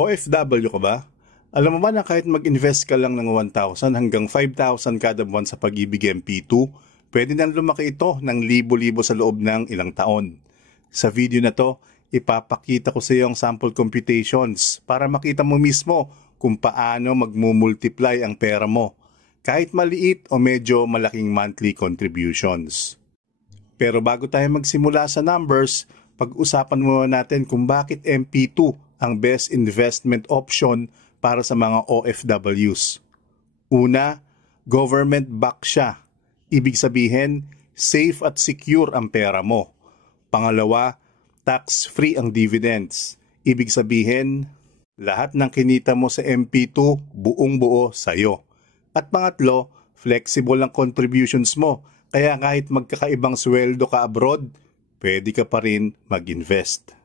OFW ka ba? Alam mo ba na kahit mag-invest ka lang ng 1,000 hanggang 5,000 kada buwan sa Pag-ibig MP2, pwede nang lumaki ito ng libo-libo sa loob ng ilang taon. Sa video na to, ipapakita ko sa iyo ang sample computations para makita mo mismo kung paano magmumultiply ang pera mo, kahit maliit o medyo malaking monthly contributions. Pero bago tayo magsimula sa numbers, pag-usapan muna natin kung bakit MP2 ang best investment option para sa mga OFWs. Una, government-backed siya. Ibig sabihin, safe at secure ang pera mo. Pangalawa, tax-free ang dividends. Ibig sabihin, lahat ng kinita mo sa MP2, buong-buo sa'yo. At pangatlo, flexible ang contributions mo. Kaya kahit magkakaibang sweldo ka abroad, pwede ka pa rin mag-invest.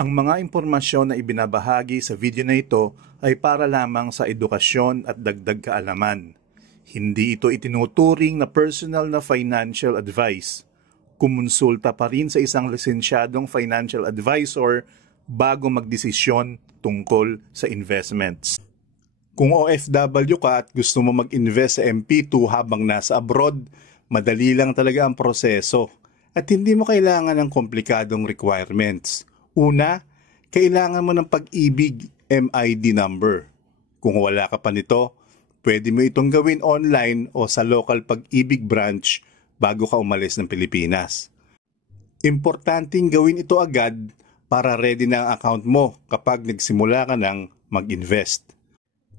Ang mga impormasyon na ibinabahagi sa video na ito ay para lamang sa edukasyon at dagdag kaalaman. Hindi ito itinuturing na personal na financial advice. Kumonsulta pa rin sa isang lisensyadong financial advisor bago magdesisyon tungkol sa investments. Kung OFW ka at gusto mo mag-invest sa MP2 habang nasa abroad, madali lang talaga ang proseso at hindi mo kailangan ng komplikadong requirements. Una, kailangan mo ng Pag-ibig MID number. Kung wala ka pa nito, pwede mo itong gawin online o sa local Pag-ibig branch bago ka umalis ng Pilipinas. Importanteng gawin ito agad para ready na ang account mo kapag nagsimula ka ng mag-invest.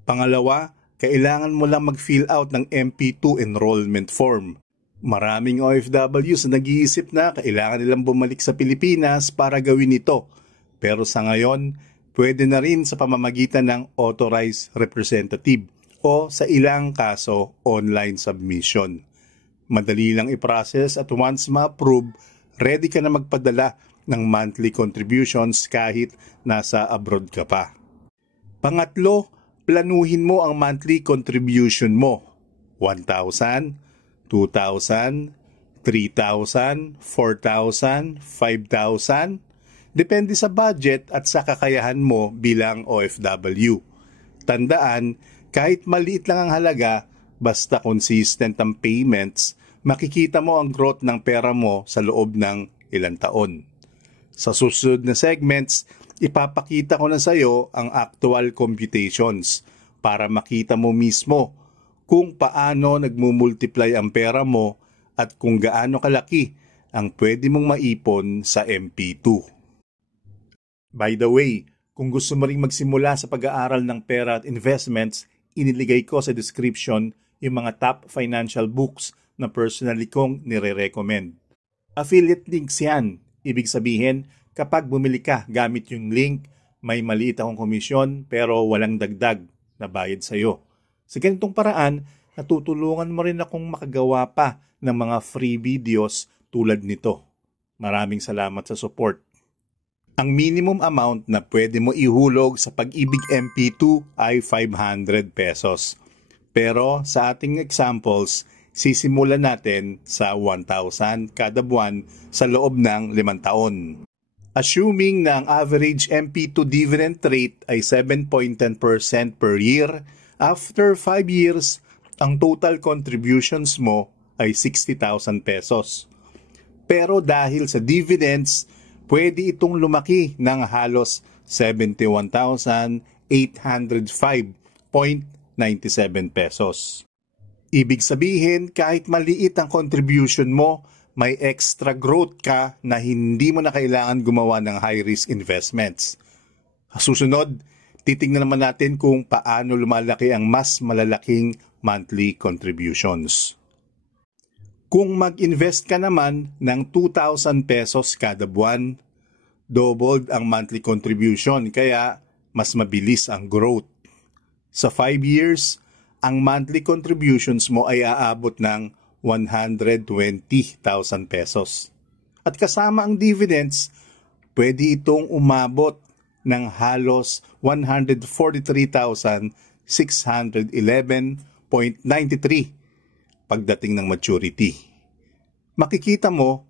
Pangalawa, kailangan mo lang mag-fill out ng MP2 enrollment form. Maraming OFWs na nag-iisip na kailangan nilang bumalik sa Pilipinas para gawin ito. Pero sa ngayon, pwede na rin sa pamamagitan ng authorized representative o sa ilang kaso online submission. Madali lang i-process at once ma-approve, ready ka na magpadala ng monthly contributions kahit nasa abroad ka pa. Pangatlo, planuhin mo ang monthly contribution mo. 1,000, 2,000, 3,000, 4,000, 5,000. Depende sa budget at sa kakayahan mo bilang OFW. Tandaan, kahit maliit lang ang halaga, basta consistent ang payments, makikita mo ang growth ng pera mo sa loob ng ilang taon. Sa susunod na segments, ipapakita ko na sa iyo ang actual computations para makita mo mismo kung paano nagmumultiply ang pera mo at kung gaano kalaki ang pwede mong maipon sa MP2. By the way, kung gusto mo ring magsimula sa pag-aaral ng pera at investments, iniligay ko sa description yung mga top financial books na personally kong nire-recommend. Affiliate links yan. Ibig sabihin, kapag bumili ka gamit yung link, may maliit akong komisyon pero walang dagdag na bayad sa'yo. Sa ganitong paraan, natutulungan mo rin akong makagawa pa ng mga free videos tulad nito. Maraming salamat sa support. Ang minimum amount na pwede mo ihulog sa Pag-ibig MP2 ay 500 pesos. Pero sa ating examples, sisimulan natin sa 1,000 kada buwan sa loob ng 5 taon. Assuming na ang average MP2 dividend rate ay 7.10% per year, after 5 years, ang total contributions mo ay 60,000 pesos. Pero dahil sa dividends, pwede itong lumaki ng halos 71,805.97 pesos. Ibig sabihin, kahit maliit ang contribution mo, may extra growth ka na hindi mo na kailangan gumawa ng high-risk investments. Susunod, titingnan naman natin kung paano lumalaki ang mas malalaking monthly contributions. Kung mag-invest ka naman ng 2,000 pesos kada buwan, doubled ang monthly contribution kaya mas mabilis ang growth. Sa 5 years, ang monthly contributions mo ay aabot ng 120,000 pesos. At kasama ang dividends, pwede itong umabot ng halos 143,611.93 pagdating ng maturity. Makikita mo,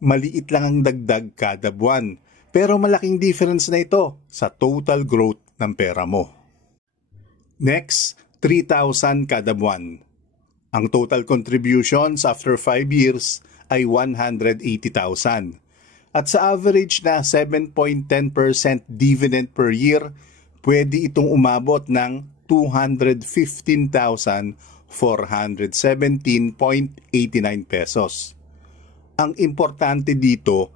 maliit lang ang dagdag kada buwan, Pero malaking difference na ito sa total growth ng pera mo. Next, 3,000 kada buwan. Ang total contributions after 5 years ay 180,000. At sa average na 7.10% dividend per year, pwede itong umabot ng 215,417.89 pesos. Ang importante dito,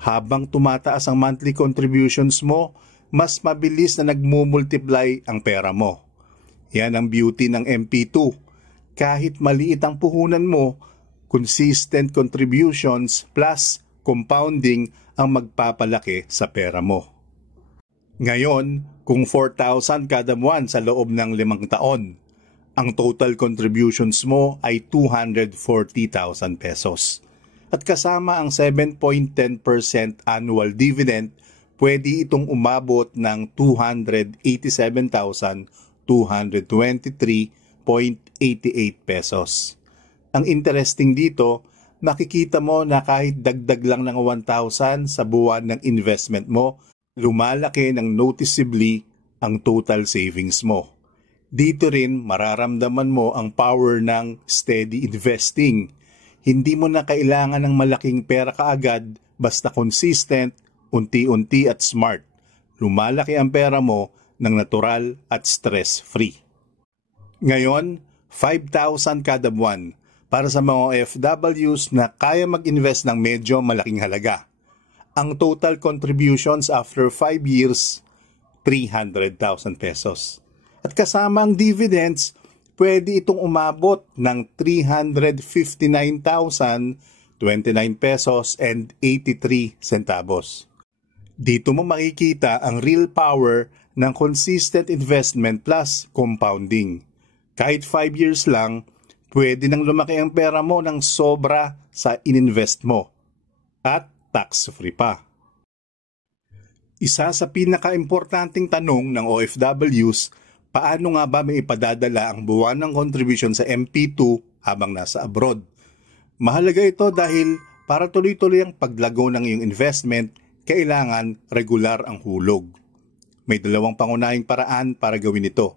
habang tumataas ang monthly contributions mo, mas mabilis na nagmumultiply ang pera mo. Yan ang beauty ng MP2. Kahit maliit ang puhunan mo, consistent contributions plus compounding ang magpapalaki sa pera mo. Ngayon, kung 4,000 kada buwan sa loob ng 5 taon, ang total contributions mo ay 240,000 pesos. At kasama ang 7.10% annual dividend, pwede itong umabot ng 287,223.88 pesos. Ang interesting dito, makikita mo na kahit dagdag lang ng 1,000 sa buwan ng investment mo, lumalaki ng noticeably ang total savings mo. Dito rin mararamdaman mo ang power ng steady investing. Hindi mo na kailangan ng malaking pera kaagad, basta consistent, unti-unti at smart. Lumalaki ang pera mo ng natural at stress-free. Ngayon, 5,000 kada buwan para sa mga OFWs na kaya mag-invest ng medyo malaking halaga. Ang total contributions after 5 years, 300,000 pesos. At kasama ang dividends, pwede itong umabot ng 359,029 pesos and 83 centavos. Dito mo makikita ang real power ng consistent investment plus compounding. Kahit 5 years lang, pwede nang lumaki ang pera mo ng sobra sa ininvest mo. At tax-free pa. Isa sa pinaka-importanting tanong ng OFWs, paano nga ba may ipadadala ang buwan ng contribution sa MP2 habang nasa abroad? Mahalaga ito dahil para tuloy-tuloy ang paglago ng iyong investment, kailangan regular ang hulog. May dalawang pangunahing paraan para gawin ito.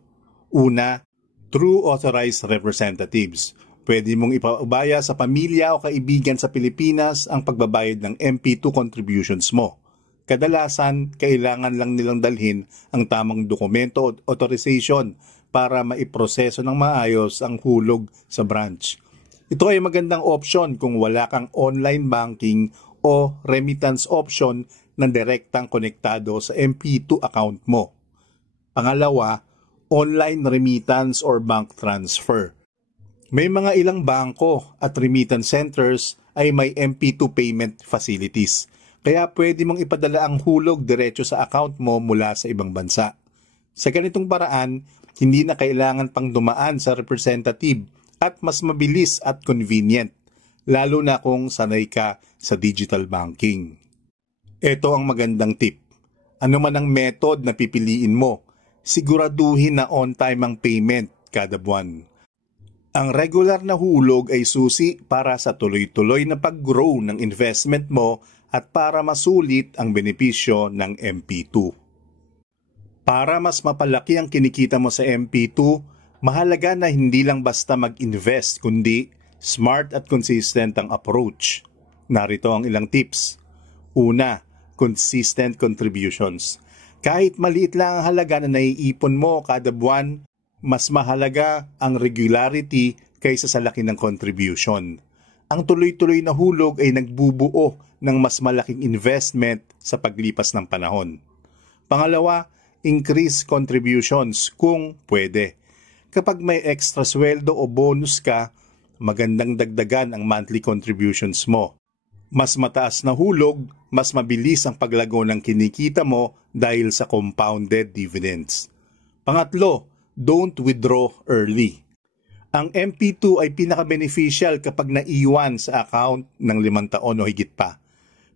Una, through authorized representatives. Pwede mong ipaubaya sa pamilya o kaibigan sa Pilipinas ang pagbabayad ng MP2 contributions mo. Kadalasan, kailangan lang nilang dalhin ang tamang dokumento o authorization para maiproseso ng maayos ang hulog sa branch. Ito ay magandang option kung wala kang online banking o remittance option na direktang konektado sa MP2 account mo. Pangalawa, online remittance or bank transfer. May mga ilang bangko at remittance centers ay may MP2 payment facilities. Kaya pwede mong ipadala ang hulog diretso sa account mo mula sa ibang bansa. Sa ganitong paraan, hindi na kailangan pang dumaan sa representative at mas mabilis at convenient, lalo na kung sanay ka sa digital banking. Ito ang magandang tip. Ano man ang method na pipiliin mo, siguraduhin na on-time ang payment kada buwan. Ang regular na hulog ay susi para sa tuloy-tuloy na pag-grow ng investment mo at para masulit ang benepisyo ng MP2. Para mas mapalaki ang kinikita mo sa MP2, mahalaga na hindi lang basta mag-invest kundi smart at consistent ang approach. Narito ang ilang tips. Una, consistent contributions. Kahit maliit lang ang halaga na naiipon mo kada buwan, mas mahalaga ang regularity kaysa sa laki ng contribution. Ang tuloy-tuloy na hulog ay nagbubuo ng mas malaking investment sa paglipas ng panahon. Pangalawa, increase contributions kung pwede. Kapag may extra sweldo o bonus ka, magandang dagdagan ang monthly contributions mo. Mas mataas na hulog, mas mabilis ang paglago ng kinikita mo dahil sa compounded dividends. Pangatlo, don't withdraw early. Ang MP2 ay pinaka-beneficial kapag naiwan sa account ng 5 taon o higit pa.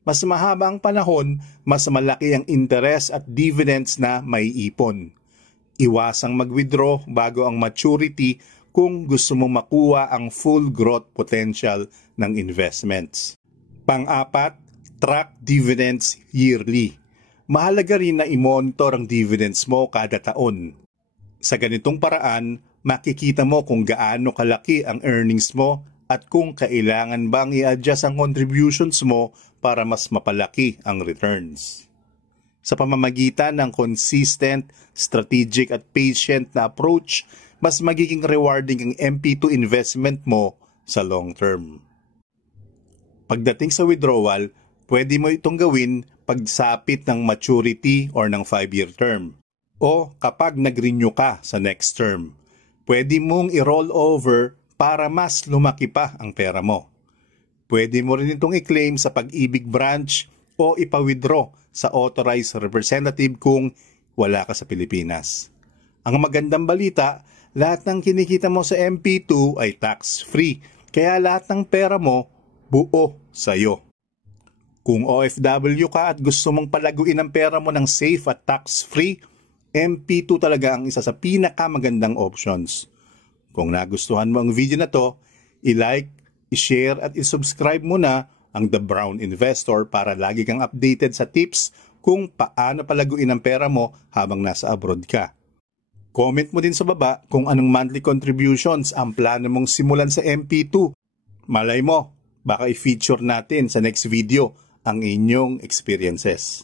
Mas mahaba ang panahon, mas malaki ang interest at dividends na may ipon. Iwasang mag-withdraw bago ang maturity kung gusto mong makuha ang full growth potential ng investments. Pang-apat, track dividends yearly. Mahalaga rin na i-monitor ang dividends mo kada taon. Sa ganitong paraan, makikita mo kung gaano kalaki ang earnings mo at kung kailangan bang i-adjust ang contributions mo para mas mapalaki ang returns. Sa pamamagitan ng consistent, strategic at patient na approach, mas magiging rewarding ang MP2 investment mo sa long term. Pagdating sa withdrawal, pwede mo itong gawin pagsapit ng maturity or ng 5-year term o kapag nag-renew ka sa next term. Pwede mong i-roll over para mas lumaki pa ang pera mo. Pwede mo rin itong i-claim sa Pag-ibig branch o ipa-withdraw sa authorized representative kung wala ka sa Pilipinas. Ang magandang balita, lahat ng kinikita mo sa MP2 ay tax-free, kaya lahat ng pera mo buo sa'yo. Kung OFW ka at gusto mong palaguin ang pera mo ng safe at tax-free, MP2 talaga ang isa sa pinakamagandang options. Kung nagustuhan mo ang video na to, i-like, i-share at i-subscribe mo na ang The Brown Investor para lagi kang updated sa tips kung paano palaguin ang pera mo habang nasa abroad ka. Comment mo din sa baba kung anong monthly contributions ang plano mong simulan sa MP2. Malay mo, baka i-feature natin sa next video ang inyong experiences.